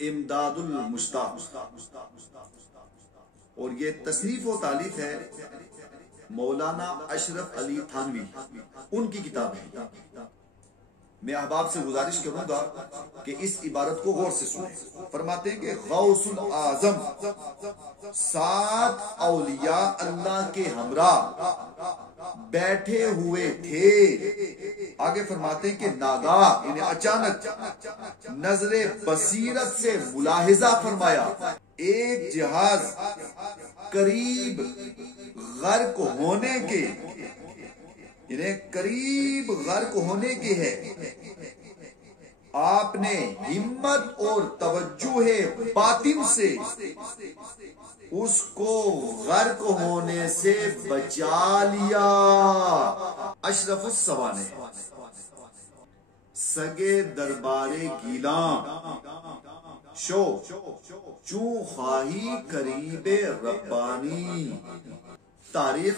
امداد المشتاق، اور یہ تصنیف و تالیف ہے مولانا اشرف علی تھانوی، ان کی کتاب ہے۔ میں احباب سے گزارش کروں گا کہ اس عبارت کو غور سے سنیں۔ فرماتے ہیں کہ غوث الاعظم 7 اولیاء اللہ کے ہمراہ بیٹھے ہوئے تھے۔ آگے فرماتے ہیں کہ ناگاہ یعنی اچانک نظر بصیرت سے ملاحظہ فرمایا، ایک جہاز قریب غرق ہونے کے یعنی قریب غرق ہونے کی ہے۔ آپ نے ہمت اور توجہ باطن سے اس کو غرق ہونے سے بچا لیا۔ اشرف السوانے سگے دربارے گیلاں شو چوں خواہی قریب ربانی۔ تاریخ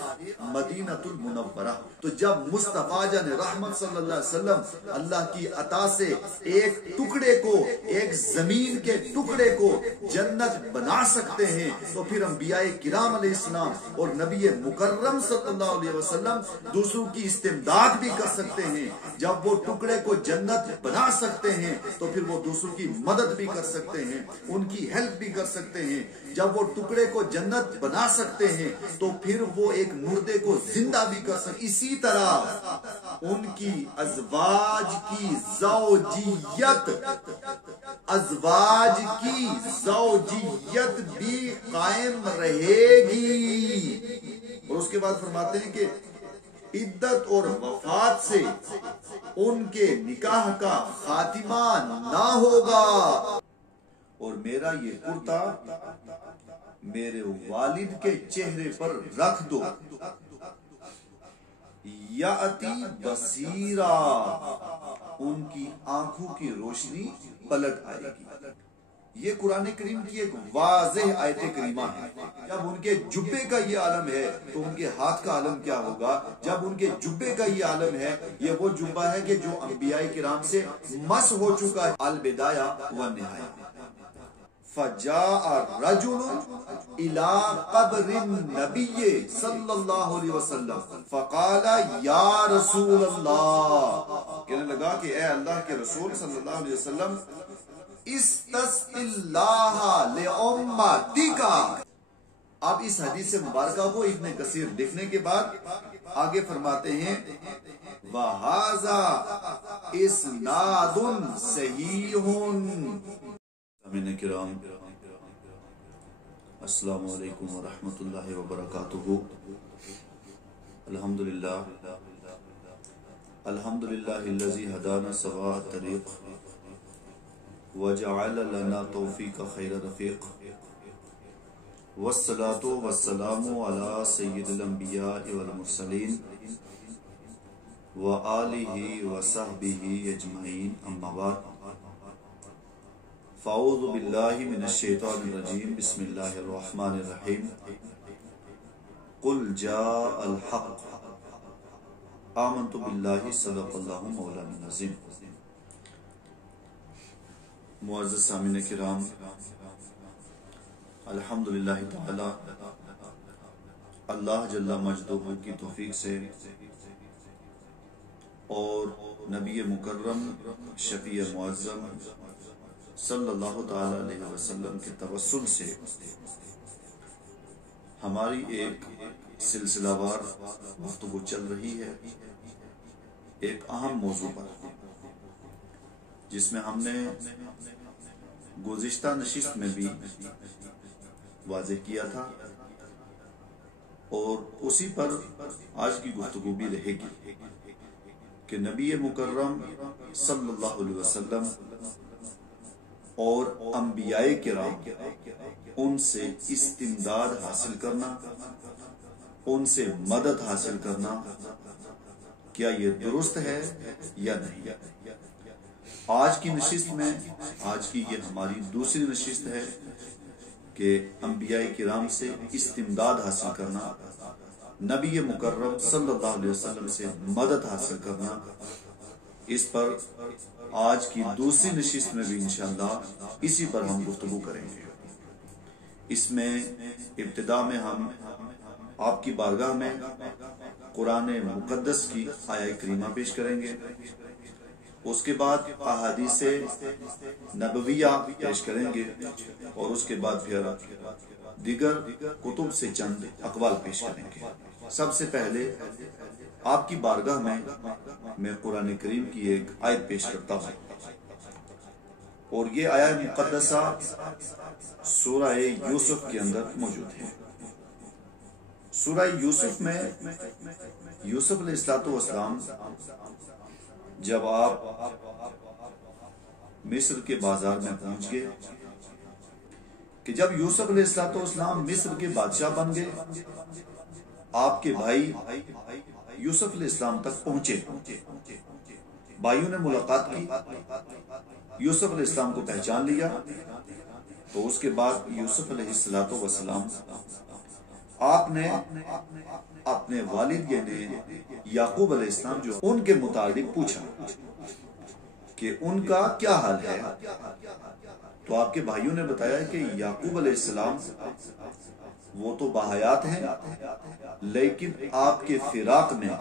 مدینۃ المنورہ۔ تو جب مصطفیٰ جان رحمت صلی اللہ علیہ وسلم اللہ کی عطا سے ایک ٹکڑے کو، ایک زمین کے ٹکڑے کو جنت بنا سکتے ہیں، تو پھر انبیاء کرام علیہ السلام اور نبی مکرم صلی اللہ علیہ وسلم دوسروں کی استمداد بھی کر سکتے ہیں۔ جب وہ ٹکڑے کو جنت بنا سکتے ہیں تو پھر وہ دوسروں کی مدد بھی کر سکتے ہیں، ان کی ہیلپ بھی کر سکتے ہیں۔ جب وہ ٹکڑے کو جنت بنا سکتے ہیں تو پھر وہ ایک مردے کو زندہ بھی کر سکتے۔ اسی طرح ان کی ازواج کی زوجیت بھی قائم رہے گی۔ اور اس کے بعد فرماتے ہیں کہ عدت اور وفات سے ان کے نکاح کا خاتمہ نہ ہوگا، اور میرا یہ کرتا میرے والد کے چہرے پر رکھ دو، یاتی بصیرا، ان کی آنکھوں کی روشنی پلٹ آئے گی۔ یہ قرآن کریم کی ایک واضح آیت کریمہ ہے۔ جب ان کے جبے کا یہ عالم ہے تو ان کے ہاتھ کا عالم کیا ہوگا؟ جب ان کے جبے کا یہ عالم ہے، یہ وہ جبہ ہے کہ جو انبیاء کرام سے مس ہو چکا ہے۔ البدایہ والنہایہ۔ فجاء رجل الى قبر النبی صلی اللہ علیہ وسلم فقال یا رسول اللہ، کہنے لگا کہ اے اللہ کے رسول صلی اللہ علیہ وسلم، استسق اللہ لامتک۔ اب اس حدیث مبارکہ کو ابن کثیر لکھنے کے بعد آگے فرماتے ہیں وَهَذَا إِسْنَادٌ صَحِيحٌ۔ سامعین کرام، السلام علیکم ورحمۃ اللہ وبرکاتہ۔ الحمدللہ الذی ہدانا سواء الطریق وجعل لنا توفیق خیر رفیق، والصلاة والسلام علی سید الانبیاء والمرسلین وآلہ وصحبہ اجمعین، اما بعد، فاعوذ باللہ من الشیطان الرجیم، بسم اللہ الرحمن الرحیم۔ قل جاء الحق آمنت باللہ صدق اللہ مولانا العظیم۔ معزز سامعین کرام، الحمدللہ تعالی اللہ جل مجدہ کی توفیق سے اور نبی مکرم شفیع معظم صلی اللہ تعالی علیہ وسلم کے توسل سے ہماری ایک سلسلہ وار گفتگو چل رہی ہے ایک اہم موضوع پر، جس میں ہم نے گزشتہ نشست میں بھی واضح کیا تھا، اور اسی پر آج کی گفتگو بھی رہے گی کہ نبی مکرم صلی اللہ علیہ وسلم اور انبیاء کرام، ان سے استمداد حاصل کرنا، ان سے مدد حاصل کرنا، کیا یہ درست ہے یا نہیں؟ آج کی نشست میں، آج کی یہ ہماری دوسری نشست ہے کہ انبیاء کرام سے استمداد حاصل کرنا، نبی مکرم صلی اللہ علیہ وسلم سے مدد حاصل کرنا، اس پر آج کی دوسری نشست میں بھی انشاءاللہ اسی پر ہم گفتگو کریں گے۔ اس میں ابتدا میں ہم آپ کی بارگاہ میں قرآن مقدس کی آیہ کریمہ پیش کریں گے، اس کے بعد احادیث نبویہ پیش کریں گے، اور اس کے بعد پھر دیگر کتب سے چند اقوال پیش کریں گے۔ سب سے پہلے آپ کی بارگاہ میں قرآن کریم کی ایک آیت پیش کرتا ہوں، اور یہ آیہ مقدسہ سورہ یوسف کے اندر موجود ہے۔ سورہ یوسف میں یوسف علیہ السلام جب آپ مصر کے بازار میں پہنچ گئے، کہ جب یوسف علیہ السلام مصر کے بادشاہ بن گئے، آپ کے بھائی یوسف علیہ السلام تک پہنچے، بھائیوں نے ملاقات کی، یوسف علیہ السلام کو پہچان لیا، تو اس کے بعد یوسف علیہ السلام آپ نے اپنے والد یعنی یعقوب علیہ السلام جو ان کے متعلق پوچھا کہ ان کا کیا حال ہے، تو آپ کے بھائیوں نے بتایا کہ یعقوب علیہ السلام وہ تو باحیات ہیں، لیکن آپ کے فراق میں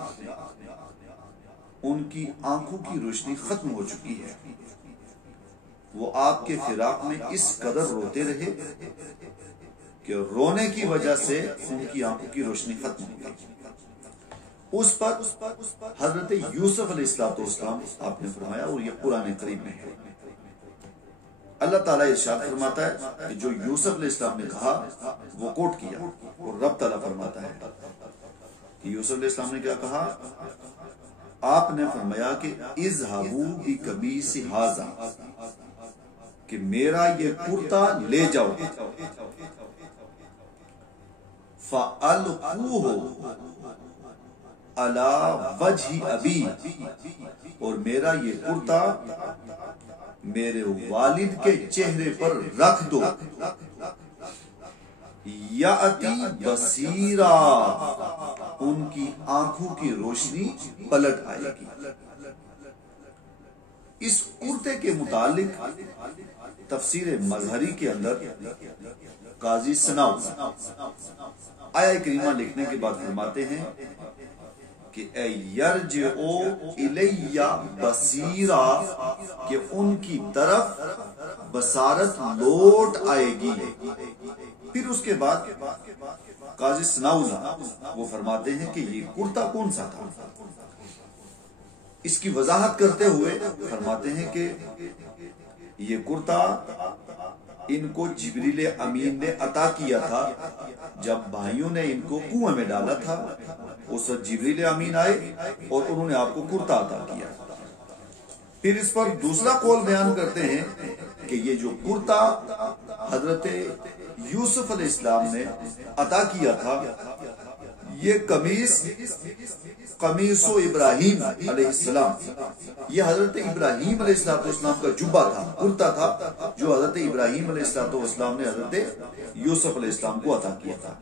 ان کی آنکھوں کی روشنی ختم ہو چکی ہے، وہ آپ کے فراق میں اس قدر روتے رہے کہ رونے کی وجہ سے ان کی آنکھوں کی روشنی ختم ہو گئی۔ اس پر حضرت یوسف علیہ السلام آپ نے فرمایا، اور یہ قرآن کریم میں ہے، اللہ تعالیٰ ارشاد فرماتا ہے کہ جو یوسف علیہ السلام نے کہا وہ کوٹ کیا، اور رب تعالیٰ فرماتا ہے کہ یوسف علیہ السلام نے کیا کہا، آپ نے فرمایا کہ اذهبوا بقمیص ھذا، کہ میرا یہ کرتا لے جاؤ، فَأَلْقُوهُ عَلَى وَجْهِ أَبِي، اور میرا یہ کرتا میرے والد کے چہرے پر رکھ دو، یاتی بصیرا، ان کی آنکھوں کی روشنی پلٹ آئے گی۔ اس کرتے کے متعلق تفسیر مظہری کے اندر قاضی ثناء آیہ کریمہ لکھنے کے بعد فرماتے ہیں کہ اے یرجعو الیہ بصیرا، کہ ان کی طرف بصارت لوٹ آئے گی۔ پھر اس کے بعد قاضی ثناء وہ فرماتے ہیں کہ یہ کرتا کون سا تھا، اس کی وضاحت کرتے ہوئے فرماتے ہیں کہ یہ کرتا ان کو جبریل امین نے عطا کیا تھا، جب بھائیوں نے ان کو کنویں میں ڈالا تھا، اس وقت جبریل امین آئے اور انہوں نے آپ کو کرتا عطا کیا۔ پھر اس پر دوسرا قول بیان کرتے ہیں کہ یہ جو کرتا حضرت یوسف علیہ السلام نے عطا کیا تھا، یہ قمیص ابراہیم علیہ السلام، یہ حضرت ابراہیم علیہ السلام کا جبہ تھا، کرتا تھا، جو حضرت ابراہیم علیہ السلام نے حضرت یوسف علیہ السلام کو عطا کیا تھا۔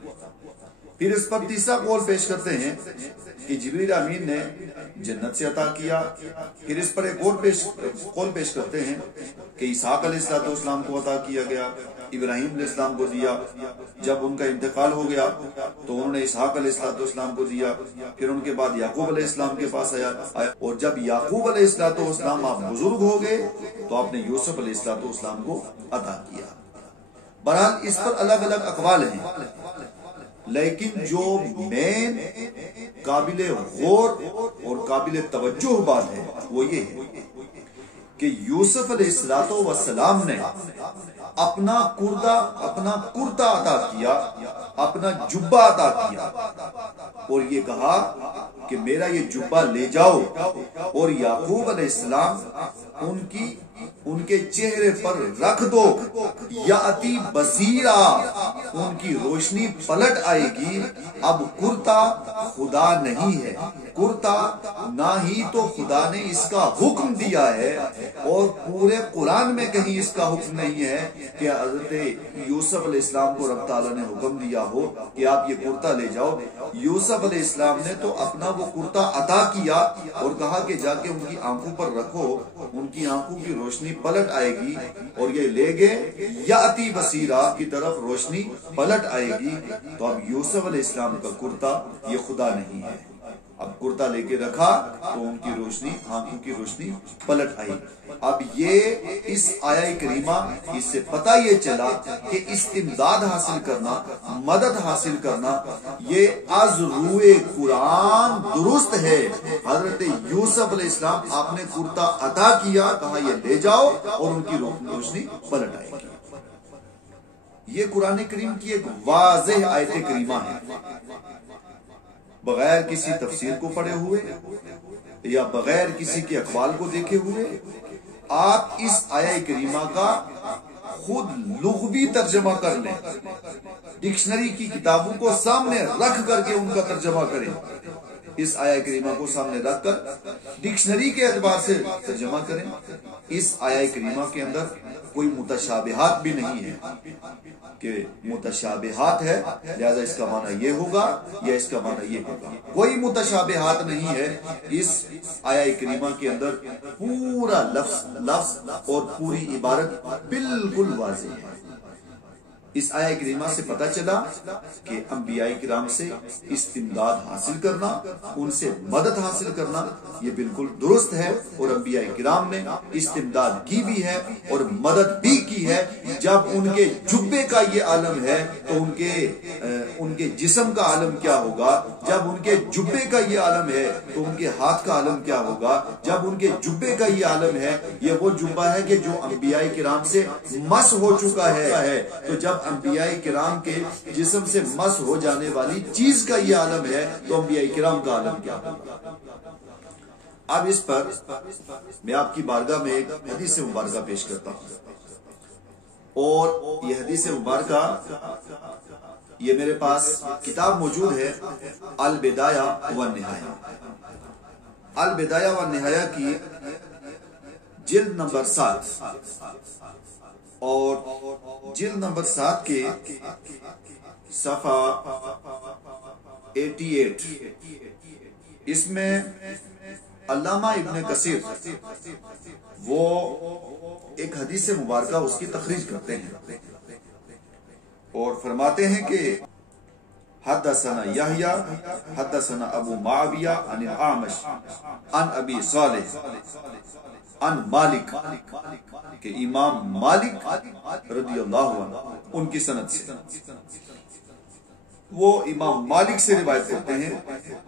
پھر اس پر تیسرا قول پیش کرتے ہیں کہ جبریل امین نے جنت سے عطا کیا۔ پھر اس پر ایک اور قول پیش کرتے ہیں کہ اسحاق علیہ السلام کو عطا کیا گیا، ابراہیم علیہ السلام کو دیا، جب ان کا انتقال ہو گیا تو انہوں نے اسحاق علیہ السلام کو دیا، پھر ان کے بعد یعقوب علیہ السلام کے پاس آیا، اور جب یعقوب علیہ السلام آپ بزرگ ہو گئے تو آپ نے یوسف علیہ السلام کو عطا کیا۔ بہرحال اس پر الگ الگ اقوال ہیں، لیکن جو مین قابل غور اور قابل توجہ بات ہے وہ یہ ہے کہ یوسف علیہ السلام نے اپنا کرتا عطا کیا، اپنا جبہ عطا کیا، اور یہ کہا کہ میرا یہ جبہ لے جاؤ، اور یعقوب علیہ السلام ان کے چہرے پر رکھ دو، یاتی بصیرا، ان کی روشنی پلٹ آئے گی۔ اب کرتا خدا نہیں ہے، کرتا نہ ہی تو خدا نے اس کا حکم دیا ہے، اور پورے قرآن میں کہیں اس کا حکم نہیں ہے کہ حضرت یوسف علیہ السلام کو رب تعالیٰ نے حکم دیا ہو کہ آپ یہ کرتا لے جاؤ۔ یوسف علیہ السلام نے تو اپنا وہ کو کرتا عطا کیا اور کہا کہ جا کے ان کی آنکھوں پر رکھو، ان کی آنکھوں کی روشنی پلٹ آئے گی، اور یہ لے گئے یاتی بصیرہ کی طرف روشنی پلٹ آئے گی، تو اب یوسف علیہ السلام کا کرتا یہ خدا نہیں ہے، اب کرتا لے کے رکھا تو ان کی روشنی، آنکھوں کی روشنی پلٹ آئی۔ اب یہ اس آیہ کریمہ اس سے پتہ یہ چلا کہ استمداد حاصل کرنا، مدد حاصل کرنا، یہ از روئے قرآن درست ہے۔ حضرت یوسف علیہ السلام آپ نے کرتا عطا کیا، کہا یہ لے جاؤ اور ان کی روشنی پلٹ آئے گی۔ یہ قرآن کریم کی ایک واضح آیت کریمہ ہے، بغیر کسی تفسیر کو پڑھے ہوئے یا بغیر کسی کے اقوال کو دیکھے ہوئے آپ اس آیہ کریمہ کا خود لغوی ترجمہ کر لیں، ڈکشنری کی کتابوں کو سامنے رکھ کر کے ان کا ترجمہ کریں، اس آیہ کریمہ کو سامنے رکھ کر ڈکشنری کے اعتبار سے ترجمہ کریں۔ اس آیہ کریمہ کے اندر کوئی متشابہات بھی نہیں ہے کہ متشابہات ہے لہذا اس کا معنی یہ ہوگا یا اس کا معنی یہ ہوگا، کوئی متشابہات نہیں ہے۔ اس آیہ کریمہ کے اندر پورا لفظ اور پوری عبارت بالکل واضح ہے۔ اس آیہ کریمہ سے پتہ چلا کہ انبیاء کرام سے استمداد حاصل کرنا، ان سے مدد حاصل کرنا یہ بالکل درست ہے، اور انبیاء کرام نے استمداد کی بھی ہے اور مدد بھی کی ہے۔ جب ان کے جبے کا یہ عالم ہے تو ان کے جسم کا عالم کیا ہوگا، جب ان کے جبے کا یہ عالم ہے تو ان کے ہاتھ کا عالم کیا ہوگا، جب ان کے جبے کا یہ عالم ہے، یہ وہ جبہ ہے کہ جو انبیاء کرام سے مس ہو چکا ہے، تو جب انبیاء کرام کے جسم سے مس ہو جانے والی چیز کا یہ عالم ہے تو انبیاء کرام کا عالم کیا ہوگا۔ اب اس پر میں آپ کی بارگاہ میں ایک حدیث مبارکہ پیش کرتا ہوں، اور یہ حدیث مبارکہ یہ میرے پاس کتاب موجود ہے، البدایہ والنہایہ، البدایہ والنہایہ کی جلد نمبر 7 اور جلد نمبر 7 کے صفحہ 88 اس میں علامہ ابن کثیر وہ ایک حدیث مبارکہ اس کی تخریج کرتے ہیں اور فرماتے ہیں کہ حدثنا یحییٰ حدثنا ابو معاویہ عن الاعمش عن ابی صالح عن مالک، کہ امام مالک رضی اللہ عنہ ان کی سند سے وہ امام مالک سے روایت کرتے ہیں،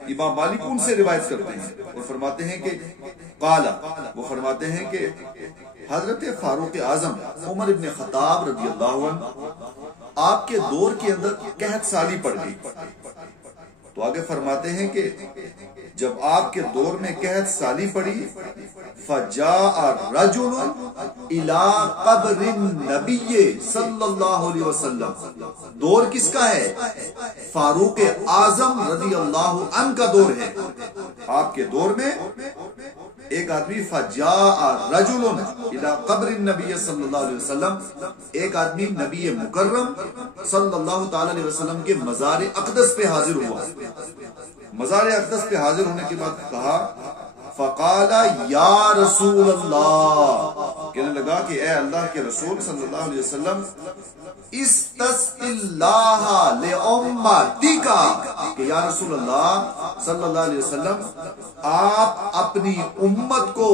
امام مالک ان سے روایت کرتے ہیں اور فرماتے ہیں کہ قال، وہ فرماتے ہیں کہ حضرت فاروق اعظم عمر ابن خطاب رضی اللہ عنہ آپ کے دور کے اندر قحط سالی پڑ گئی، تو آگے فرماتے ہیں کہ جب آپ کے دور میں قحط سالی پڑی، فجاء رجل الى قبر النبی صلی اللہ علیہ وسلم، دور کس کا ہے؟ فاروق اعظم رضی اللہ عنہ کا دور ہے۔ آپ کے دور میں ایک آدمی فجاء رجل الى قبر النبی صلی اللہ علیہ وسلم، ایک آدمی نبی مکرم صلی اللہ تعالی علیہ وسلم کے مزار اقدس پہ حاضر ہوا، مزار اقدس پہ حاضر ہونے کے بعد کہا فقال یا رسول اللہ، کہنے لگا کہ اے اللہ کے رسول صلی اللہ علیہ وسلم، استسقِ اللہ لأمتک، کہ یا رسول اللہ صلی اللہ علیہ وسلم آپ اپنی امت کو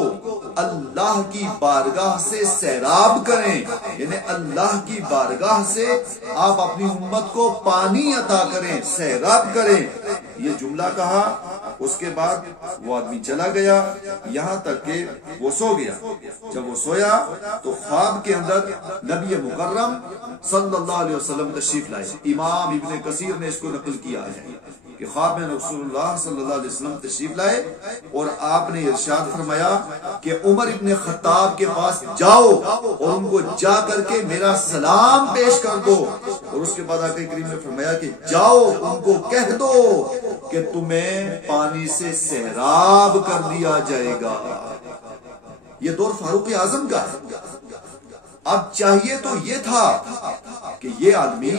اللہ کی بارگاہ سے سیراب کریں، یعنی اللہ کی بارگاہ سے آپ اپنی امت کو پانی عطا کریں، سیراب کریں، یہ جملہ کہا۔ اس کے بعد وہ آدمی چلا گیا یہاں تک کہ وہ سو گیا۔ جب وہ سویا تو خواب کے اندر نبی مکرم صلی اللہ علیہ وسلم تشریف لائے۔ امام ابن کثیر نے اس کو نقل کیا ہے کہ خواب میں رسول اللہ صلی اللہ علیہ وسلم تشریف لائے اور آپ نے ارشاد فرمایا کہ عمر ابن خطاب کے پاس جاؤ اور ان کو جا کر کے میرا سلام پیش کر دو، اور اس کے بعد آقا کریم نے فرمایا کہ جاؤ ان کو کہہ دو کہ تمہیں پانی سے سیراب کر دیا جائے گا۔ یہ دور فاروق اعظم کا ہے۔ اب چاہیے تو یہ تھا کہ یہ آدمی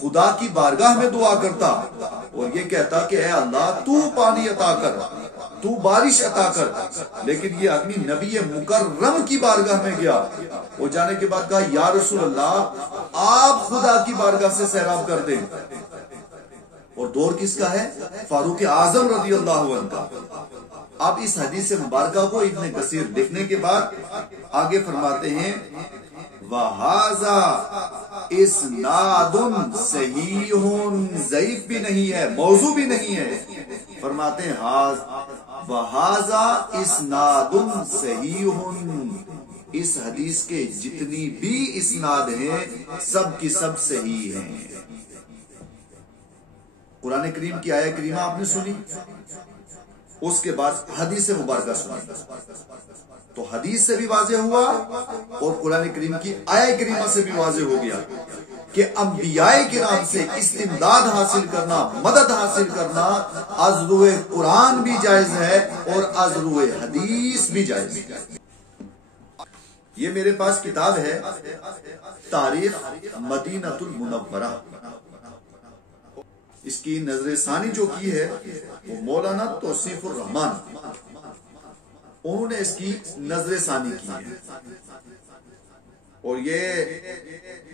خدا کی بارگاہ میں دعا کرتا اور اور یہ کہتا کہ اے اللہ تو پانی عطا کر، تو بارش عطا کر، لیکن یہ آدمی نبی مکرم کی بارگاہ میں گیا، وہ جانے کے بعد کہا یا رسول اللہ آپ خدا کی بارگاہ سے سیراب کر دیں۔ اور دور کس کا ہے؟ فاروق اعظم رضی اللہ عنہ کا۔ اب اس حدیث مبارکہ کو ابن کثیر لکھنے کے بعد آگے فرماتے ہیں وَهَذَا إِسْنَادٌ صحیح، ضعیف بھی نہیں ہے، موضوع بھی نہیں ہے۔ فرماتے ہیں وَهَذَا إِسْنَادٌ صحیح، اس حدیث کے جتنی بھی اسناد ہیں سب کی سب صحیح ہیں۔ قرآن کریم کی آیہ کریمہ آپ نے سنی، اس کے بعد حدیث مبارکہ سنی، تو حدیث سے بھی واضح ہوا اور قرآن کریم کی آیہ کریمہ سے بھی واضح ہو گیا کہ انبیاء کرام سے استمداد حاصل کرنا، مدد حاصل کرنا از روئے قرآن بھی جائز ہے اور از روئے حدیث بھی جائز ہے۔ یہ میرے پاس کتاب ہے تاریخ مدینہ المنورہ، اس کی نظر ثانی جو کی ہے وہ مولانا توصیف الرحمان، انہوں نے اس کی نظر ثانی کی ہے، اور یہ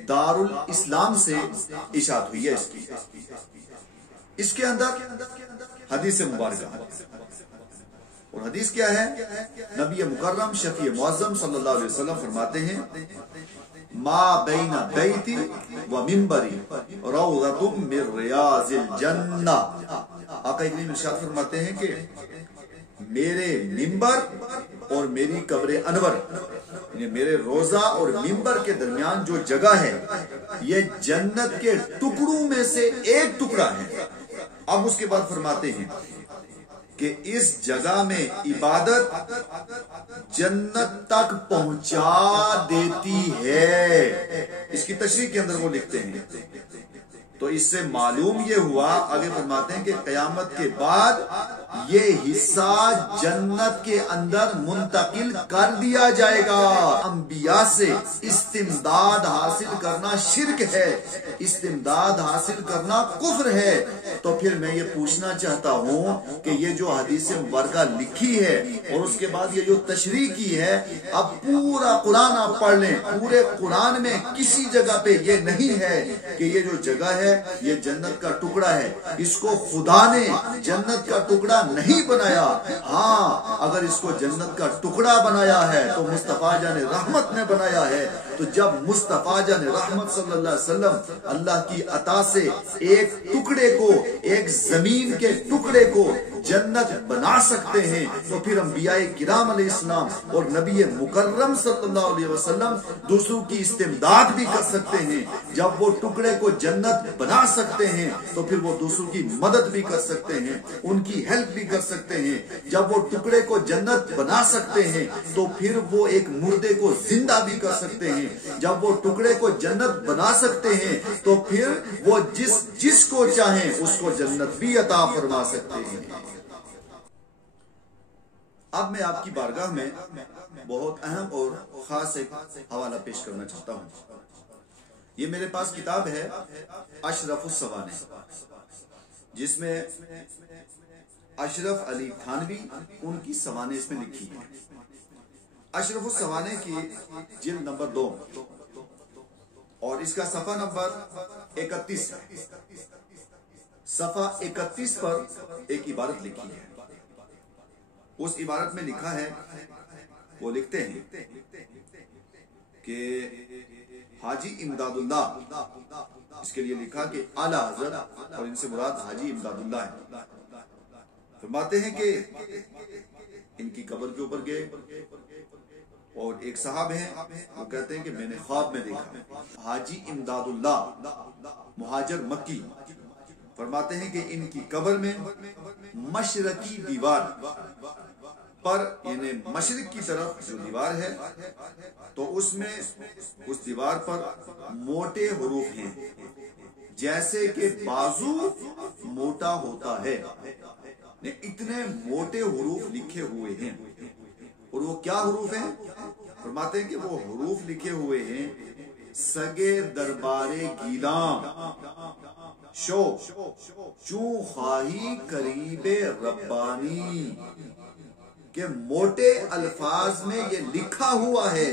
دارالاسلام سے اشاعت ہوئی ہے اس کے اندر حدیث مبارکہ، اور حدیث کیا ہے؟ نبی مکرم شفیع معظم صلی اللہ علیہ وسلم فرماتے ہیں ما بین بیتی و منبری روضۃ من ریاض الجنہ۔ آقا کریم ارشاد فرماتے ہیں کہ میرے منبر اور میری قبر انور، یعنی میرے روضہ اور منبر کے درمیان جو جگہ ہے یہ جنت کے ٹکڑوں میں سے ایک ٹکڑا ہے۔ اب اس کے بعد فرماتے ہیں کہ اس جگہ میں عبادت جنت تک پہنچا دیتی ہے۔ اس کی تشریح کے اندر وہ لکھتے ہیں، تو اس سے معلوم یہ ہوا، آگے فرماتے ہیں کہ قیامت کے بعد یہ حصہ جنت کے اندر منتقل کر دیا جائے گا۔ انبیاء سے استمداد حاصل کرنا شرک ہے، استمداد حاصل کرنا کفر ہے۔ تو پھر میں یہ پوچھنا چاہتا ہوں کہ یہ جو حدیث مبارکہ لکھی ہے اور اس کے بعد یہ جو تشریح کی ہے، اب پورا قرآن آپ پڑھ لیں، پورے قرآن میں کسی جگہ پہ یہ نہیں ہے کہ یہ جو جگہ ہے یہ جنت کا ٹکڑا ہے، اس کو خدا نے جنت کا ٹکڑا نہیں بنایا۔ ہاں اگر اس کو جنت کا ٹکڑا بنایا ہے تو مصطفیٰ جان رحمت نے بنایا ہے۔ تو جب مصطفیٰ جان رحمت صلی اللہ علیہ وسلم اللہ کی عطا سے ایک ٹکڑے کو، ایک زمین کے ٹکڑے کو جنت بنا سکتے ہیں، تو پھر انبیاء کرام علیہ السلام اور نبی مکرم صلی اللہ علیہ وسلم دوسروں کی استمداد بھی کر سکتے ہیں۔ جب وہ ٹکڑے کو جنت بنا سکتے ہیں تو پھر وہ دوسروں کی مدد بھی کر سکتے ہیں، ان کی ہیلپ بھی کر سکتے ہیں۔ جب وہ ٹکڑے کو جنت بنا سکتے ہیں تو پھر وہ ایک مردے کو زندہ بھی کر سکتے ہیں۔ جب وہ ٹکڑے کو جنت بنا سکتے ہیں تو پھر وہ جس کو چاہیں اس کو جنت بھی عطا فرما سکتے ہیں۔ اب میں آپ کی بارگاہ میں بہت اہم اور خاص ایک حوالہ پیش کرنا چاہتا ہوں۔ یہ میرے پاس کتاب ہے اشرف السوانح، جس میں اشرف علی تھانوی ان کی سوانح اس میں لکھی ہے۔ اشرف السوانح کی جلد نمبر 2 اور اس کا صفحہ نمبر 31 ہے۔ صفحہ 31 پر ایک عبارت لکھی ہے، اس عبارت میں لکھا ہے، وہ لکھتے ہیں کہ حاجی امداد اللہ، اس کے لیے لکھا کہ اعلیٰ حضرت، اور ان سے مراد حاجی امداد اللہ ہے، فرماتے ہیں کہ ان کی قبر کے اوپر گئے اور ایک صاحب ہیں، وہ کہتے ہیں کہ میں نے خواب میں دیکھا حاجی امداد اللہ مہاجر مکی، فرماتے ہیں کہ ان کی قبر میں مشرقی دیوار پر، یعنی مشرق کی طرف جو دیوار ہے تو اس میں اس دیوار پر موٹے حروف ہیں، جیسے کہ بازو موٹا ہوتا ہے، اتنے موٹے حروف لکھے ہوئے ہیں۔ اور وہ کیا حروف ہیں؟ فرماتے ہیں کہ وہ حروف لکھے ہوئے ہیں سگے دربار گیلاں شو چوں خواہی قریب ربانی کہ موٹے الفاظ میں یہ لکھا ہوا ہے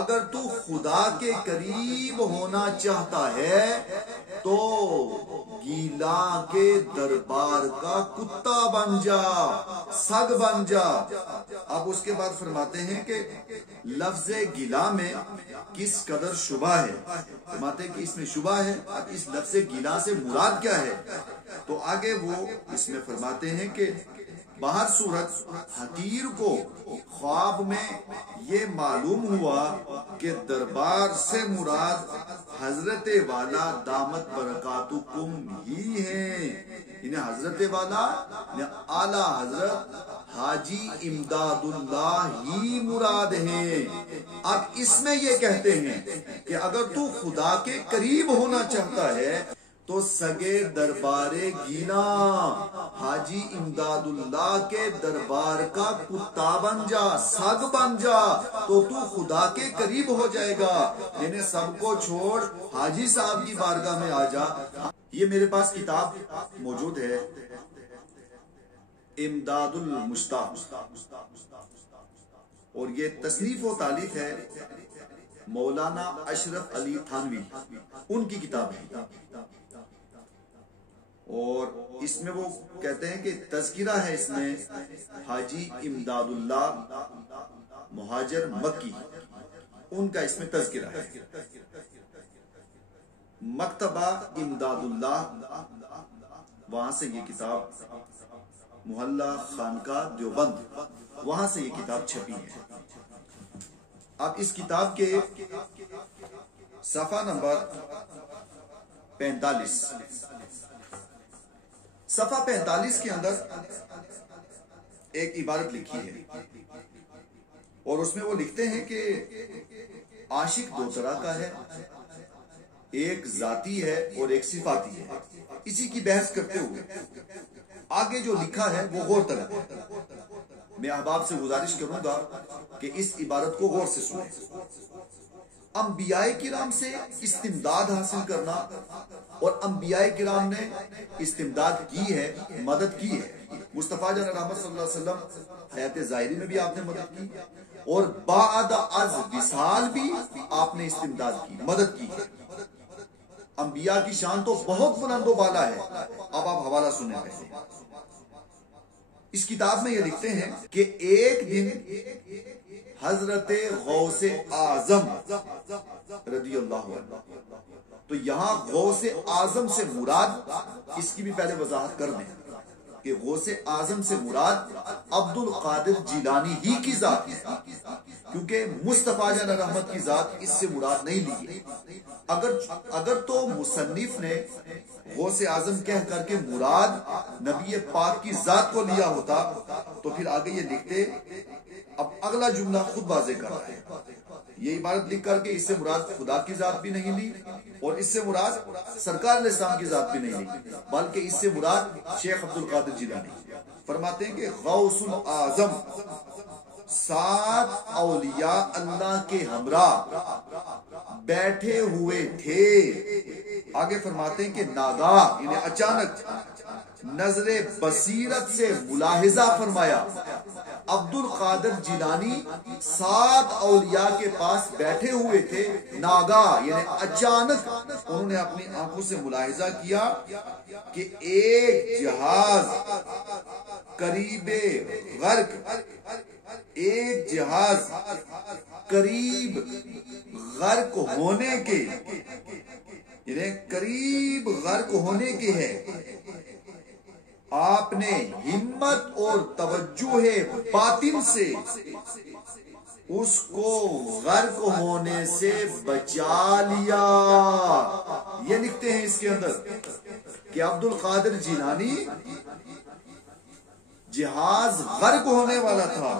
اگر تو خدا کے قریب ہونا چاہتا ہے تو گیلا کے دربار کا کتا بن جا، سگ بن جا۔ اب اس کے بعد فرماتے ہیں کہ لفظ گیلا میں کس قدر شبہ ہے، فرماتے ہیں کہ اس میں شبہ ہے۔ اب اس لفظ گیلا سے مراد کیا ہے؟ تو آگے وہ اس میں فرماتے ہیں کہ باہر صورت حقیر کو خواب میں یہ معلوم ہوا کہ دربار سے مراد حضرت والا دامت برکاتکم ہی ہیں، انہیں حضرت والا اعلی حضرت حاجی امداد اللہ ہی مراد ہیں۔ اب اس میں یہ کہتے ہیں کہ اگر تو خدا کے قریب ہونا چاہتا ہے تو سگے دربار گیلا حاجی امداد اللہ کے دربار کا کتا بن جا، سگ بن جا، تو خدا کے قریب ہو جائے گا۔ یعنی سب کو چھوڑ حاجی صاحب کی بارگاہ میں آ جا۔ یہ میرے پاس کتاب موجود ہے، امداد المشتاق، اور یہ تصنیف و تالیف ہے مولانا اشرف علی تھانوی، ان کی کتاب ہے، اور اس میں وہ کہتے ہیں کہ تذکرہ ہے اس میں حاجی امداد اللہ مہاجر مکی، ان کا اس میں تذکرہ ہے۔ مکتبہ امداد اللہ، وہاں سے یہ کتاب، محلہ خانقاہ دیوبند، وہاں سے یہ کتاب چھپی ہے۔ اب اس کتاب کے صفحہ نمبر 45، صفحہ 45 کے اندر ایک عبارت لکھی ہے، اور اس میں وہ لکھتے ہیں کہ عاشق دو طرح کا ہے، ایک ذاتی ہے اور ایک صفاتی ہے۔ اسی کی بحث کرتے ہوئے آگے جو لکھا ہے وہ غور طلب ہے۔ میں احباب سے گزارش کروں گا کہ اس عبارت کو غور سے سنیں۔ انبیاء کرام سے استمداد حاصل کرنا، اور انبیاء کرام نے استمداد کی ہے، مدد کی ہے۔ مصطفیٰ جان رحمت صلی اللہ علیہ وسلم حیات ظاہری میں بھی آپ نے مدد کی، اور بعد از وصال بھی آپ نے استمداد کی، مدد کی۔ انبیاء کی شان تو بہت بلند و بالا ہے۔ اب آپ حوالہ سنیں پہلے۔ اس کتاب میں یہ لکھتے ہیں کہ ایک دن حضرت غوث اعظم رضی اللہ عنہ، تو یہاں غوث اعظم سے مراد، اس کی بھی پہلے وضاحت کر دیں کہ غوث اعظم سے مراد عبد القادر جیلانی ہی کی ذات ہے، کیونکہ مصطفیٰ جان رحمت کی ذات اس سے مراد نہیں لی۔ اگر تو مصنف نے غوث اعظم کہہ کر کے مراد نبی پاک کی ذات کو لیا ہوتا تو پھر آگے یہ لکھتے، اب اگلا جملہ خود واضح کر رہا ہے، یہ عبارت لکھ کر کے اس سے مراد خدا کی ذات بھی نہیں لی، اور اس سے مراد سرکار علیہ السلام کی ذات بھی نہیں لی، بلکہ اس سے مراد شیخ عبد القادر جیلانی۔ فرماتے ہیں کہ غوث الاعظم 7 اولیاء اللہ کے ہمراہ بیٹھے ہوئے تھے۔ آگے فرماتے ہیں کہ ناگاہ یعنی اچانک نظر بصیرت سے ملاحظہ فرمایا، عبد القادر جیلانی 7 اولیاء کے پاس بیٹھے ہوئے تھے، ناگاہ یعنی اچانک انہوں نے اپنی آنکھوں سے ملاحظہ کیا کہ ایک جہاز قریب غرق ہونے کے، یعنی قریب غرق ہونے کے ہے، آپ نے ہمت اور توجہ باطن سے اس کو غرق ہونے سے بچا لیا۔ یہ لکھتے ہیں اس کے اندر کہ عبد القادر جیلانی جہاز غرق ہونے والا تھا،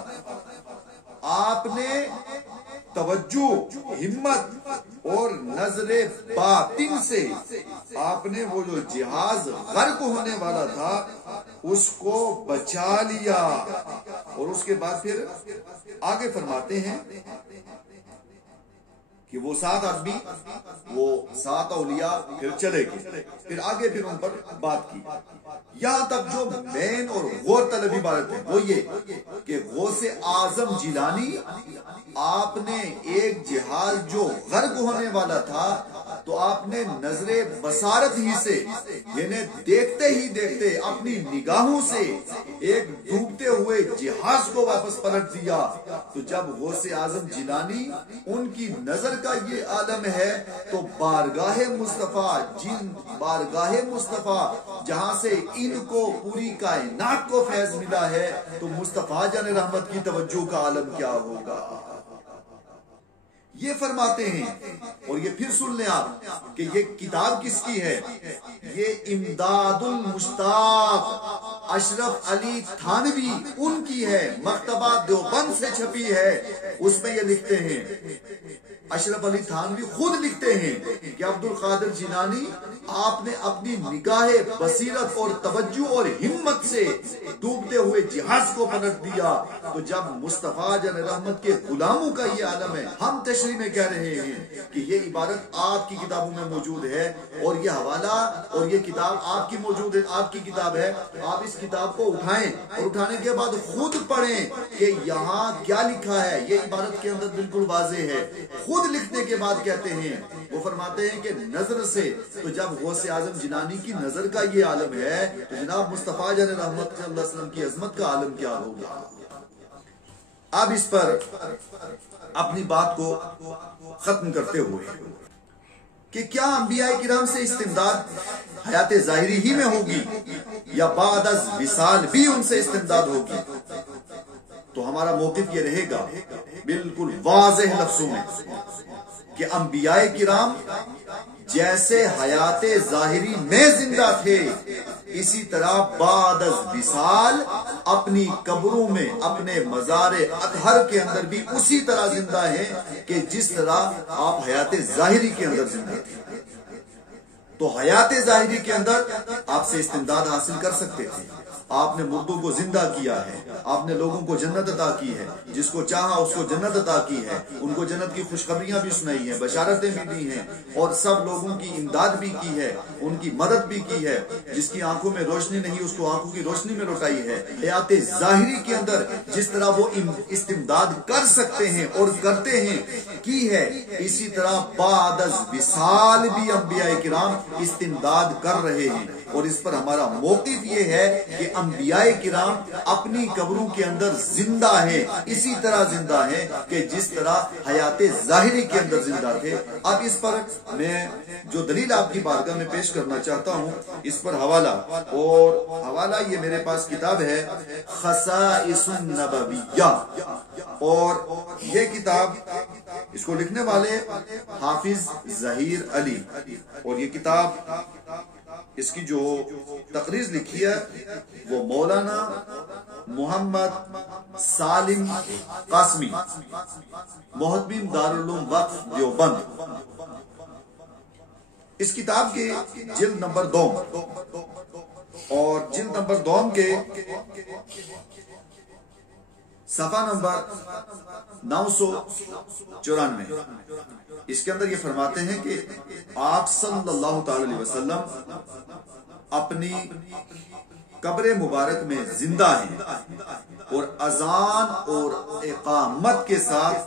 آپ نے توجہ، ہمت اور نظر باطن سے آپ نے وہ جو جہاز غرق ہونے والا تھا اس کو بچا لیا۔ اور اس کے بعد پھر آگے فرماتے ہیں کہ وہ 7 آدمی، وہ 7 اولیاء پھر چلے گئے، پھر آگے پھر ان پر بات کی، یہاں تک جو مین اور غور طلبی بات ہے وہ یہ کہ غوث اعظم جیلانی آپ نے ایک جہاز جو غرق ہونے والا تھا تو آپ نے نظر بصارت ہی سے، یعنی دیکھتے ہی دیکھتے اپنی نگاہوں سے ایک ڈوبتے ہوئے جہاز کو واپس پلٹ دیا۔ تو جب غوث اعظم جیلانی ان کی نظر کا یہ عالم ہے تو بارگاہ مصطفیٰ، جن بارگاہ مصطفیٰ جہاں سے ان کو پوری کائنات کو فیض ملا ہے، تو مصطفیٰ جان رحمت کی توجہ کا عالم کیا ہوگا۔ یہ فرماتے ہیں، اور یہ پھر سن لیں آپ کہ یہ کتاب کس کی ہے، یہ امداد المشتاق اشرف علی تھانوی ان کی ہے، مکتبہ دیوبند سے چھپی ہے۔ اس میں یہ لکھتے ہیں، اشرف علی تھانوی خود لکھتے ہیں کہ عبد القادر جیلانی آپ نے اپنی نگاہ بصیرت اور توجہ اور ہمت سے ڈوبتے ہوئے جہاز کو پلٹ دیا۔ تو جب مصطفیٰ جان رحمت کے غلاموں کا یہ عالم ہے، ہم تشریح میں کہہ رہے ہیں کہ یہ عبارت آپ کی کتابوں میں موجود ہے، اور یہ حوالہ اور یہ کتاب آپ کی موجود ہے، آپ کی کتاب ہے، آپ اس کتاب کو اٹھائیں اور اٹھانے کے بعد خود پڑھیں کہ یہاں کیا لکھا ہے۔ یہ عبارت کے اندر بالکل واضح ہے، خود لکھنے کے بعد کہتے ہیں، وہ فرماتے ہیں کہ نظر سے، تو جب غوث اعظم جیلانی کی نظر کا یہ عالم ہے تو جناب مصطفیٰ جان رحمت صلی اللہ علیہ وسلم کی عظمت کا عالم کیا ہوگا۔ اب اس پر اپنی بات کو ختم کرتے ہوئے کہ کیا انبیاء کرام سے استمداد حیات ظاہری ہی میں ہوگی یا بعد از وصال بھی ان سے استمداد ہوگی، تو ہمارا موقف یہ رہے گا بالکل واضح لفظوں میں کہ انبیاء کرام جیسے حیات ظاہری میں زندہ تھے، اسی طرح بعد از وصال اپنی قبروں میں اپنے مزار اطہر کے اندر بھی اسی طرح زندہ ہیں کہ جس طرح آپ حیات ظاہری کے اندر زندہ تھے۔ تو حیات ظاہری کے اندر آپ سے استمداد حاصل کر سکتے تھے، آپ نے مردوں کو زندہ کیا ہے، آپ نے لوگوں کو جنت عطا کی ہے، جس کو چاہا اس کو جنت عطا کی ہے، ان کو جنت کی خوشخبریاں بھی سنائی ہیں، بشارتیں بھی دی ہیں، اور سب لوگوں کی امداد بھی کی ہے، ان کی مدد بھی کی ہے، جس کی آنکھوں میں روشنی نہیں اس کو آنکھوں کی روشنی میں لوٹائی ہے۔ حیات ظاہری کے اندر جس طرح وہ استمداد کر سکتے ہیں اور کرتے ہیں کی ہے، اسی طرح بعد از وصال بھی انبیاء کرام استمداد کر رہے ہیں۔ اور اس پر ہمارا موقف یہ ہے کہ انبیاء کرام اپنی قبروں کے اندر زندہ ہیں، اسی طرح زندہ ہیں کہ جس طرح حیات ظاہری کے اندر زندہ تھے۔ اب اس پر میں جو دلیل آپ کی بارگاہ میں پیش کرنا چاہتا ہوں، اس پر حوالہ، اور حوالہ یہ میرے پاس کتاب ہے خصائص النبویہ، اور یہ کتاب اس کو لکھنے والے حافظ ظہیر علی، اور یہ کتاب اس کی جو تقریر لکھی ہے وہ مولانا محمد سالم قاسمی، محتمم دارالعلوم وقف دیوبند۔ اس کتاب کے جلد نمبر 2 اور جلد نمبر 2 کے صفحہ نمبر 994، اس کے اندر یہ فرماتے ہیں کہ آپ صلی اللہ تعالی علیہ وسلم اپنی قبر مبارک میں زندہ ہیں اور اذان اور اقامت کے ساتھ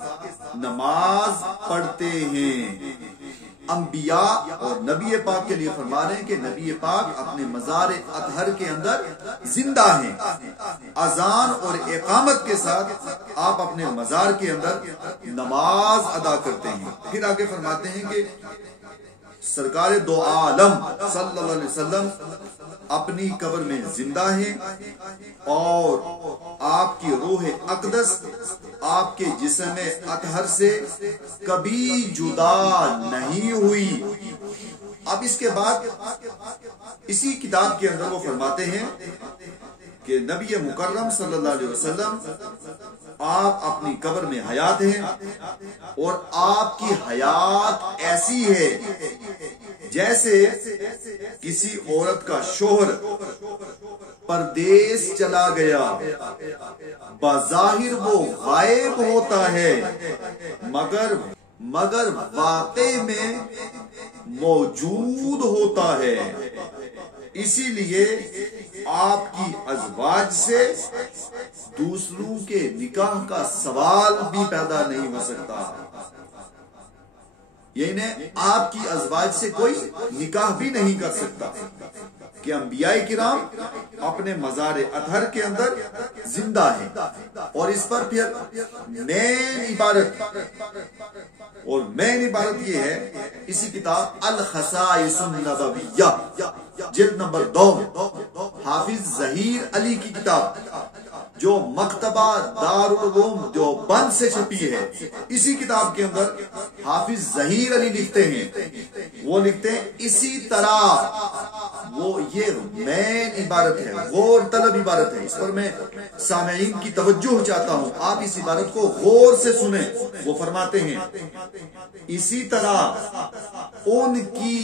نماز پڑھتے ہیں۔ انبیاء اور نبی پاک کے لیے فرما رہے ہیں کہ نبی پاک اپنے مزار اطہر کے اندر زندہ ہیں، اذان اور اقامت کے ساتھ آپ اپنے مزار کے اندر نماز ادا کرتے ہیں۔ پھر آگے فرماتے ہیں کہ سرکار دو عالم صلی اللہ علیہ وسلم اپنی قبر میں زندہ ہیں اور آپ کی روح اقدس آپ کے جسم اطہر سے کبھی جدا نہیں ہوئی۔ اب اس کے بعد اسی کتاب کے اندر وہ فرماتے ہیں کہ نبی مکرم صلی اللہ علیہ وسلم آپ اپنی قبر میں حیات ہیں اور آپ کی حیات ایسی ہے جیسے کسی عورت کا شوہر پردیس چلا گیا، بظاہر وہ غائب ہوتا ہے مگر واقع میں موجود ہوتا ہے، اسی لیے آپ کی ازواج سے دوسروں کے نکاح کا سوال بھی پیدا نہیں ہو سکتا، یعنی آپ کی ازواج سے کوئی نکاح بھی نہیں کر سکتا کہ انبیاء کرام اپنے مزار اطہر کے اندر زندہ ہیں۔ اور اس پر پھر مین عبارت یہ ہے، اسی کتاب الخصائص النبویہ جلد نمبر 2 حافظ ظہیر علی کی کتاب جو مکتبہ دارالعلوم دیوبند سے چھپی ہے، اسی کتاب کے اندر حافظ ظہیر علی لکھتے ہیں، وہ لکھتے ہیں اسی طرح، وہ یہ مین عبارت ہے، غور طلب عبارت ہے، اس پر میں سامعین کی توجہ چاہتا ہوں، آپ اس عبارت کو غور سے سنیں۔ وہ فرماتے ہیں اسی طرح ان کی،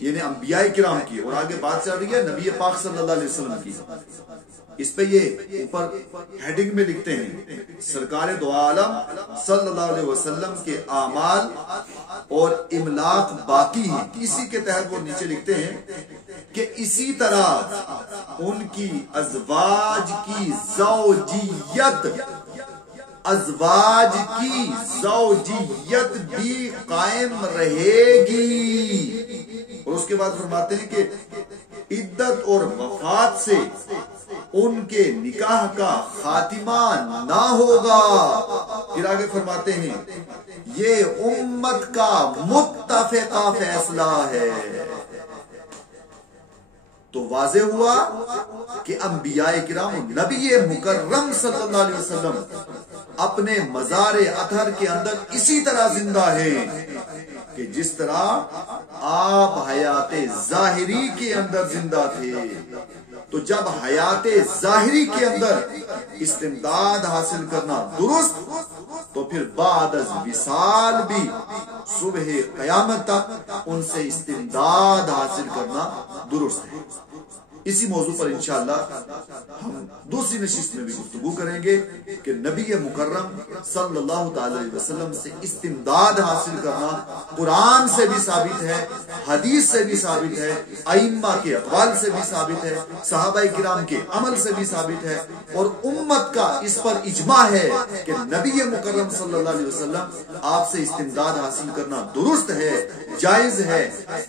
یعنی انبیاء کرام کی، اور آگے بات چل رہی ہے نبی پاک صلی اللہ علیہ وسلم کی، اس پہ یہ اوپر ہیڈنگ میں لکھتے ہیں سرکار دو عالم صلی اللہ علیہ وسلم کے اعمال اور املاک باقی ہیں، اسی کے تحت وہ نیچے لکھتے ہیں کہ اسی طرح ان کی ازواج کی زوجیت بھی قائم رہے گی، اور اس کے بعد فرماتے ہیں کہ عدت اور وفات سے ان کے نکاح کا خاتمہ نہ ہوگا۔ پھر آگے فرماتے ہیں یہ امت کا متفقہ فیصلہ ہے۔ تو واضح ہوا کہ انبیاء کرام، نبی مکرم صلی اللہ علیہ وسلم اپنے مزار اطہر کے اندر اسی طرح زندہ ہیں کہ جس طرح آپ حیات ظاہری کے اندر زندہ تھے۔ تو جب حیات ظاہری کے اندر استمداد حاصل کرنا درست، تو پھر بعد از وصال بھی صبح قیامت تک ان سے استمداد حاصل کرنا درست ہے۔ اسی موضوع پر انشاءاللہ ہم دوسری نشست میں بھی گفتگو کریں گے کہ نبی مکرم صلی اللہ تعالی علیہ وسلم سے استمداد حاصل کرنا قرآن سے بھی ثابت ہے، حدیث سے بھی ثابت ہے، ائمہ کے اقوال سے بھی ثابت ہے، صحابہ کرام کے عمل سے بھی ثابت ہے، اور امت کا اس پر اجماع ہے کہ نبی مکرم صلی اللہ علیہ وسلم آپ سے استمداد حاصل کرنا درست ہے، جائز ہے،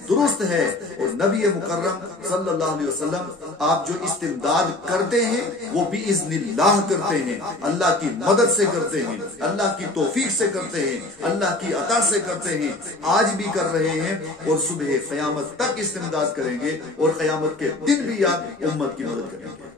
درست ہے۔ اور نبی مکرم صلی اللہ علیہ وسلم آپ جو استمداد کرتے ہیں وہ بھی باذن اللہ کرتے ہیں، اللہ کی مدد سے کرتے ہیں، اللہ کی توفیق سے کرتے ہیں، اللہ کی عطا سے کرتے ہیں، آج بھی کر رہے ہیں، اور صبح قیامت تک استمداد کریں گے، اور قیامت کے دن بھی آپ امت کی مدد کریں گے۔